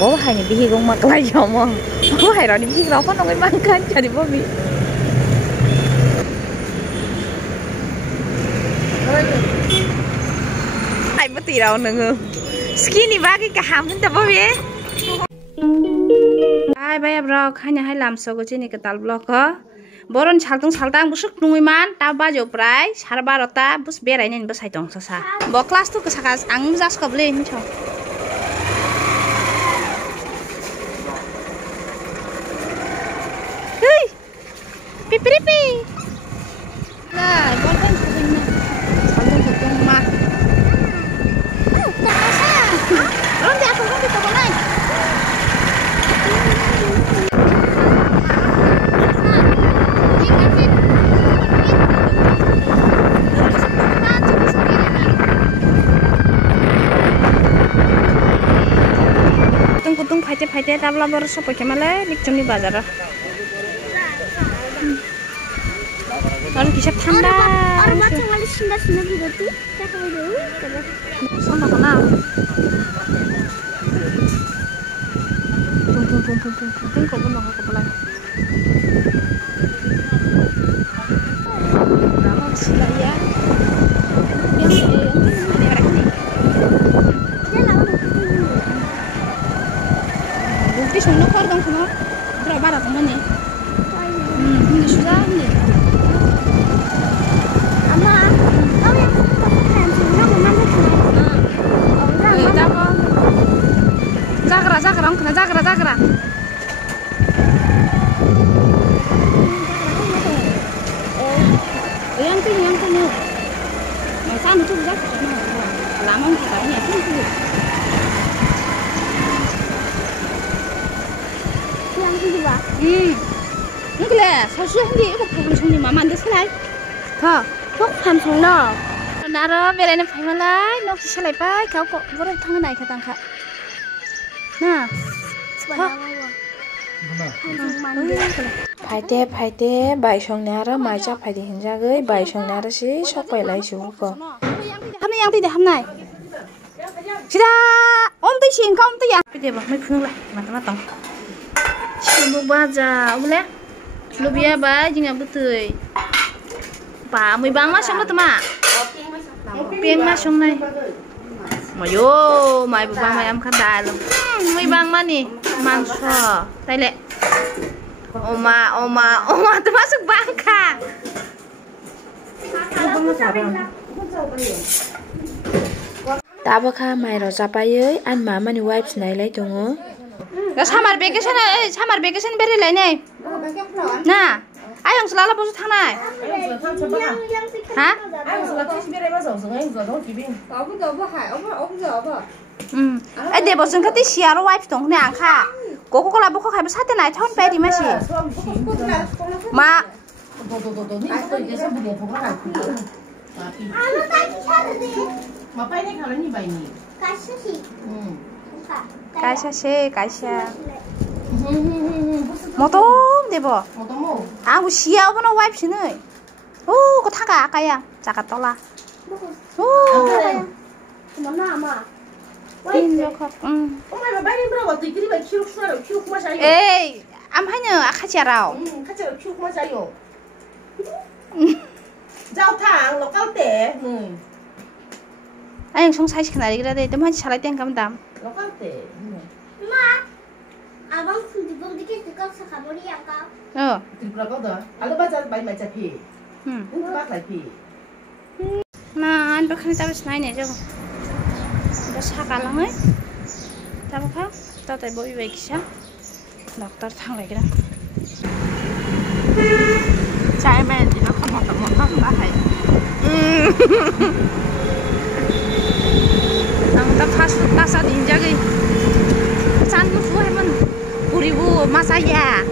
bố hay những cái gông mặt lại giống không bố hay đó những cái đó có nó mới mang cân cho đi bố bị ai bất tì đâu nữa skinny ba cái cả hàm hết bố biết ai bây giờ vlog hay làm sao cái này cái tal vlog á boron saltang busuk nungui man ta bajo prai sarba rota bus berai nen bus haitong sasa bo class tu kesaka ang jas kable hincho hey pipi nah boten saltang ma ron dia aku kita boleh Faite tabla baru sopo kemana likcum di bazar. Lalu kisah tanda. Orang macam mana sinda gitu? Saya kau dulu. Sama kena. Tung kau pun nak kepala. Berapa sila ya? Yang Di sana kau orang semua berapa orang teman ni? Ini sudah ni. Ama, kau yang kan sudah mana tu? Orang apa? Jaga, orang kena jaga. Yang tu. Sana tu jaga. Lama kita ni tu. 그래 사실 근데 이거 부분 손님 마음 안 드시나요? 더 폭탄 손너 나로 베레는 파이말라이 너 시설해 봐 가고 뭐래 당은 아이 가당가 나 파이테 바이성냐라 마자 파이데 힌자거이 바이성냐라시 석바이라이 주고 하는 양띠데 함나이 시다 엄띠시 인가 엄띠야 비데 봐 매 푸는 라 맞다 Lumuk baja, boleh? Lebih apa? Jangan betul. Pak, mau bang mas yang tu mak? Piang mas yang ni. Mayo, mai bang mai am kadal. Mau bang mana ni? Mangsa. Tadi. Oma tu masuk bangka. Tabakah mai rosa payai, an mama ni wipes nai lagi tunggu. Summer vacation beri lai ni. Nah, ayang selalu bos tanai. Hah? Ayang selalu beri bos sungai jauh kibing. Ada bos sungai tu siar wife tong ni angka. Koko kalau buka kai bos hati naik tahun pedi masih. Ma. Mapai ni kalau ni bayi ni. Kasih sih. Kasih. Motom deh bo. Aku siapa nak wipe sini? Kau tak kaya, cakap tola. Mana ama? Ini kok. Bayi ni berapa? Tiga bayi kilo kuma saya. Am hanya kacarau. Kacarau kilo kuma saya. Jauh tang, lokal teh. Ayang song size kenal kita deh. Teman salah tiang kamu dam. Lokal teh. Ma, abang sudah dikit tukar sekaburi ya kau. Tukar kau dah. Kalau baca bayi macam pi. Tukar lagi. Nah, anda kan tahu senain aja. Dah sakalang eh. Tahu kau? Tahu tak bawa bayi kisah. Dokter thang lagi dah. Saya main di nak mau bahaya. Nang tak kasat injagi. Candu fu heman buribu masaya.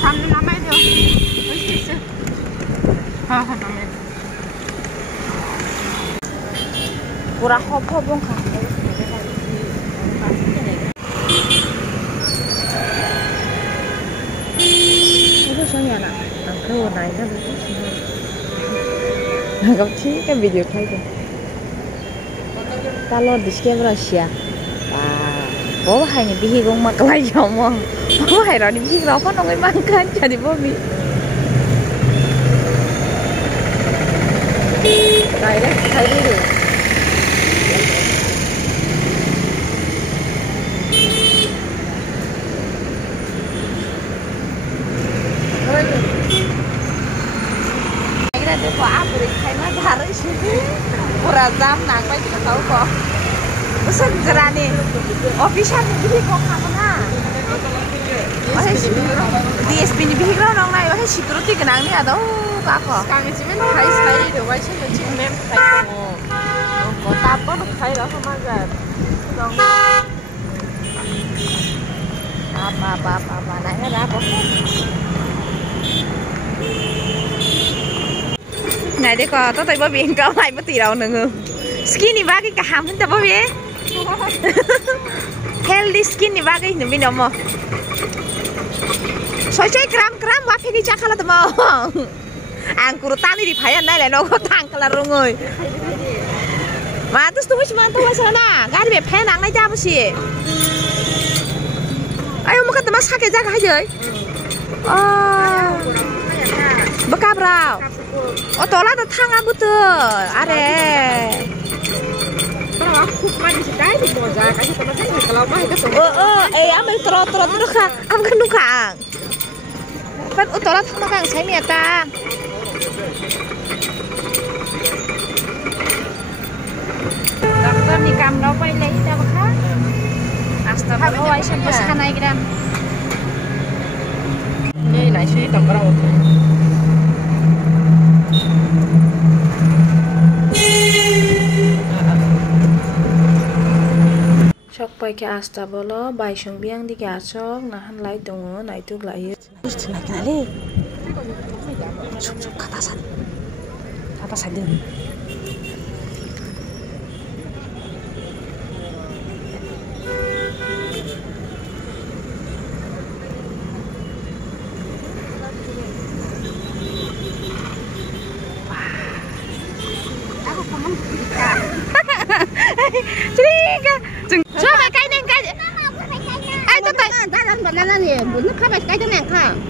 Candu nama itu. Oke. nama. Kurang hopo bongkar. Ồ, này nó gặp chi cái video khai kìa ta lo discover xia bố hay những cái gông mặc lại giống mà bố hay rồi những cái đó có nó mang cái jadi bố bị này đấy thấy đi được cái này quả beri khai mà thà sih pura jam nang pai kita tahu kok pesan jerani official bihi kok kapana DSP ni bihi kau nong nai wahai security kenang ni ada ka ko kang jimen khai sai de wai chen de chim mem khai ko ta pa khai ra sama ga dong apa nai ra ko này đấy có tôi thấy bố biển có phải bất tỷ đâu nữa skin này ba cái cả hàm hơn ta bố biển healthy skin này ba cái nữa bên đó mà soi chơi gram quá phải đi chắc là tao mà ăn kurutan đi phải ăn đây là nó có thằng là rồi người mà tôi sao na cái gì phải nặng này ra bác sĩ ai mà cái tao sao cái ra cái gì bekap rau oh tola ta thang abu tu are kalau aku kan di sini di moza kan kita masih kalau mah itu ambil terus kah am kan dukang kan tola thang makang saya miata dokter nikam đâu quay lấy đâu khác asta bao ai sampai sana kira ini lại suy tổng rau chok pai ke asta bolo bai sung biang di ka chok na han lai tongo nai tuk lai istina kali sup kata san ding Coba cái này ai tôi tay ta đang bận là gì muốn nó khắp cái này không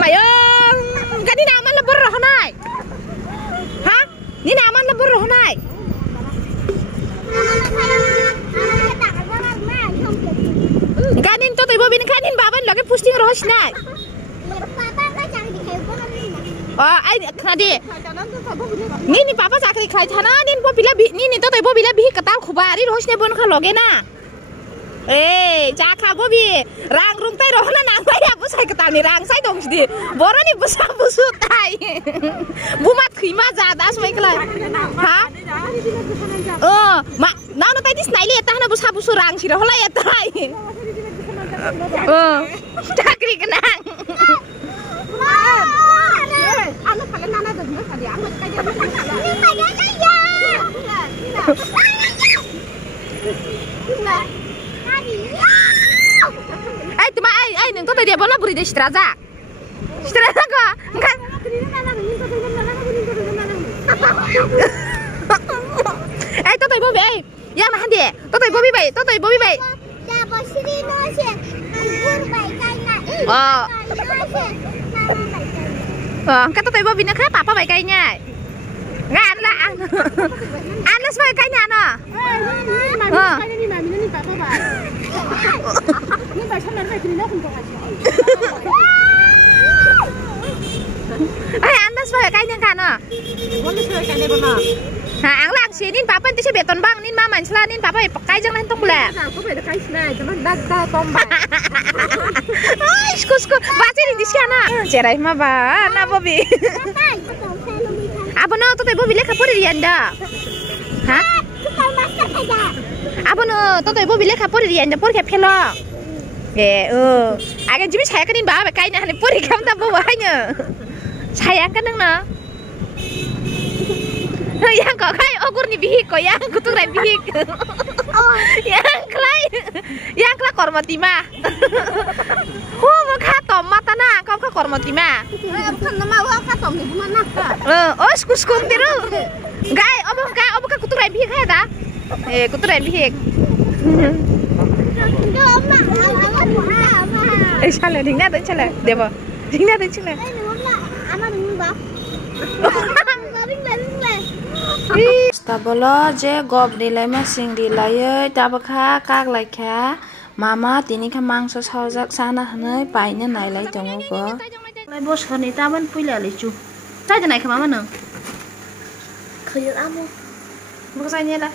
mày ơi cái đi nào mà là bớt rồi này hả đi nào mà là bớt rồi này cái này tôi thấy bố bên cái này bà vẫn là cái posting rồi này ai tadi ni papa sakri khai thana nin bo bila ni to tai bo bila bi katal khubari rohne bon kha loge na cha kha bo bi rang rung tai rohna na bai ya busai katal ni rang sai dong di boro ni busa busu tai bumat khima ja das mai kala ha ma na no tai dis naile ta na busa busu rang sira hola ya tai sakri kenang Ano pala nanadod mo sa diyan? Kaya mo ay, tuma ay nung to dia bola buri de straza. Straza ka? Ay, to tay bobi ay. Yang na handi. To tay bobi bay. Ya bosiri no se. Bur bay kai na. Cái tôi bố nó khác papa vậy cây nha ngàn là ăn nó xoay cây nhà nè ăn nó xoay cây nha nè ăn làng xí nín papa tí sẽ bị tuần băng nín ma mảnh sla nín papa bị cây chẳng lên tung lẹ Sku baca di sana. Cerai mah ba, na Bobi. Apa no to te Bobi lekha pori rianda. Ha? Apa no to te Bobi lekha pori rianda pori ke phelo. Aga jimi saya kanin ba ba kai na hane pori kam ta bo ba nya. Sayang kan nang na. yang kok kai ogur ni bihik kok yang kutu rai bihik yang kela kormotima hu maka tomat na kau ka kormotima kan nama wa ka tom ni mana ka oh skus tiru gai obo ka kutu rai bihik hai da kutu rai bihik chale ding na tới chale debo ding na tới chale Stabolo je gob dilai ma sing dilai tabakha kak lai kha mama tini kha mangso saujak sana hanai paina nai lai tongo ko lai bos khani taban puila lai chu sai janai kha mama nang khayal amo buka sai nyela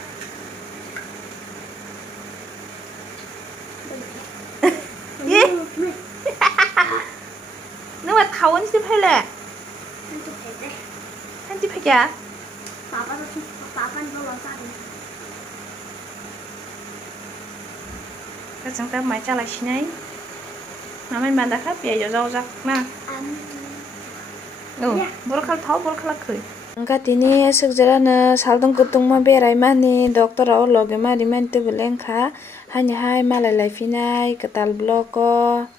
ye nó mà thấu anh sẽ phải lẹ anh chỉ phải giá cái chúng ta máy trả lại xin ấy mà mình bàn đã khác biệt rồi rau rắc mà bố khăn thấu bố khăn khởi Angka tini sejarah saldung kutung ma berai mani dokter au loge ma di man tu beleng kha hanya hai malalai finai ketal bloko